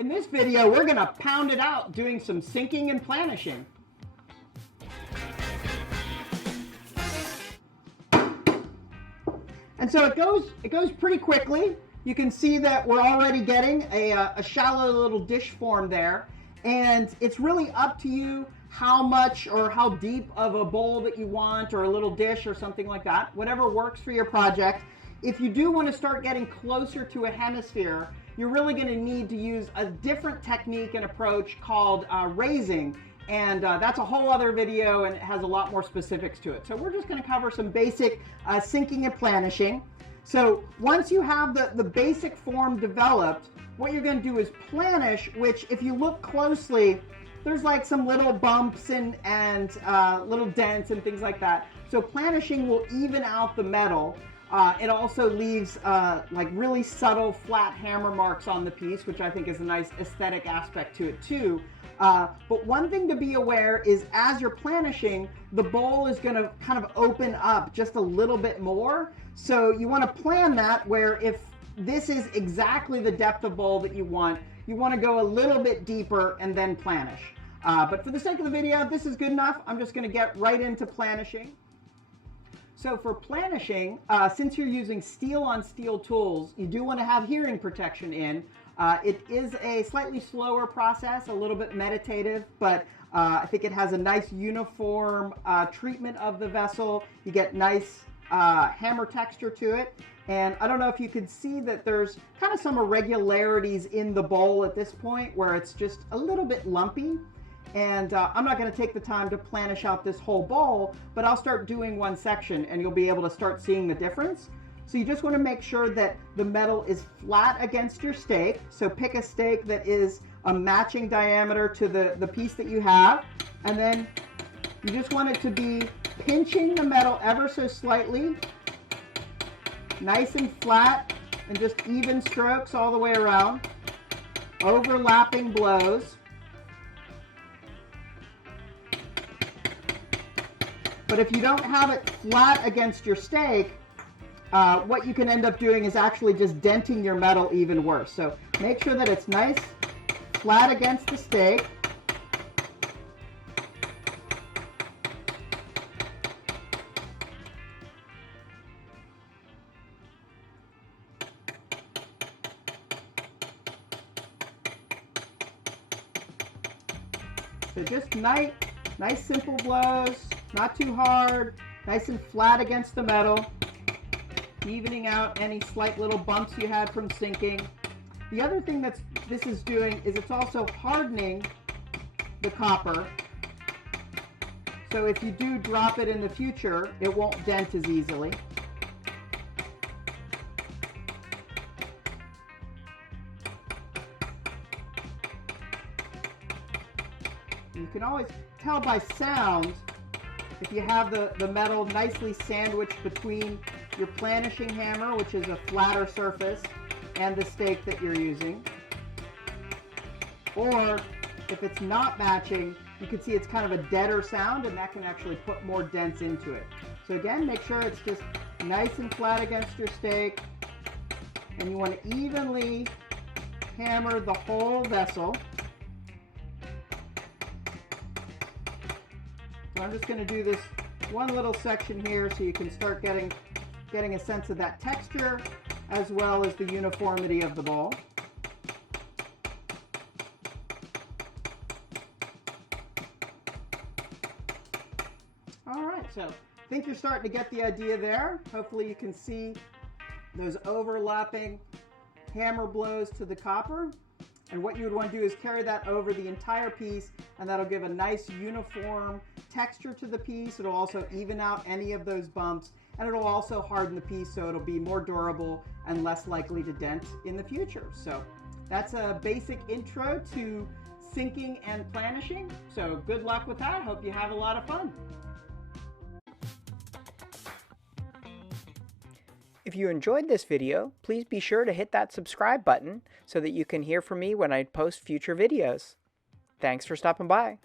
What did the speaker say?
In this video, we're going to pound it out doing some sinking and planishing. And so it goes pretty quickly. You can see that we're already getting a shallow little dish form there. And it's really up to you how much or how deep of a bowl that you want, or a little dish or something like that, whatever works for your project. If you do want to start getting closer to a hemisphere, you're really going to need to use a different technique and approach called raising. And that's a whole other video, and it has a lot more specifics to it. So we're just going to cover some basic sinking and planishing. So once you have the basic form developed, what you're going to do is planish, which if you look closely, there's like some little bumps and little dents and things like that. So planishing will even out the metal. It also leaves like really subtle flat hammer marks on the piece, which I think is a nice aesthetic aspect to it too. But one thing to be aware is as you're planishing, the bowl is going to kind of open up just a little bit more. So you want to plan that where if this is exactly the depth of bowl that you want to go a little bit deeper and then planish. But for the sake of the video, this is good enough. I'm just going to get right into planishing. So for planishing, since you're using steel on steel tools, you do want to have hearing protection in. It is a slightly slower process, a little bit meditative, but I think it has a nice uniform treatment of the vessel. You get nice hammer texture to it. And I don't know if you could see that there's kind of some irregularities in the bowl at this point where it's just a little bit lumpy. And I'm not going to take the time to planish out this whole bowl, but I'll start doing one section and you'll be able to start seeing the difference. So you just want to make sure that the metal is flat against your stake. So pick a stake that is a matching diameter to the piece that you have. And then you just want it to be pinching the metal ever so slightly, nice and flat, and just even strokes all the way around, overlapping blows. But if you don't have it flat against your stake, what you can end up doing is actually just denting your metal even worse. So make sure that it's nice, flat against the stake. So just nice simple blows, not too hard, nice and flat against the metal, evening out any slight little bumps you had from sinking. The other thing this is doing is it's also hardening the copper. So if you do drop it in the future, it won't dent as easily. You can always tell by sound if you have the metal nicely sandwiched between your planishing hammer, which is a flatter surface, and the stake that you're using. Or if it's not matching, you can see it's kind of a deader sound, and that can actually put more dents into it. So again, make sure it's just nice and flat against your stake, and you want to evenly hammer the whole vessel. So I'm just going to do this one little section here so you can start getting a sense of that texture as well as the uniformity of the bowl. All right, so I think you're starting to get the idea there. Hopefully you can see those overlapping hammer blows to the copper. And what you would want to do is carry that over the entire piece, and that'll give a nice uniform texture to the piece. It'll also even out any of those bumps, and it'll also harden the piece so it'll be more durable and less likely to dent in the future. So that's a basic intro to sinking and planishing. So good luck with that. Hope you have a lot of fun. If you enjoyed this video, please be sure to hit that subscribe button so that you can hear from me when I post future videos. Thanks for stopping by.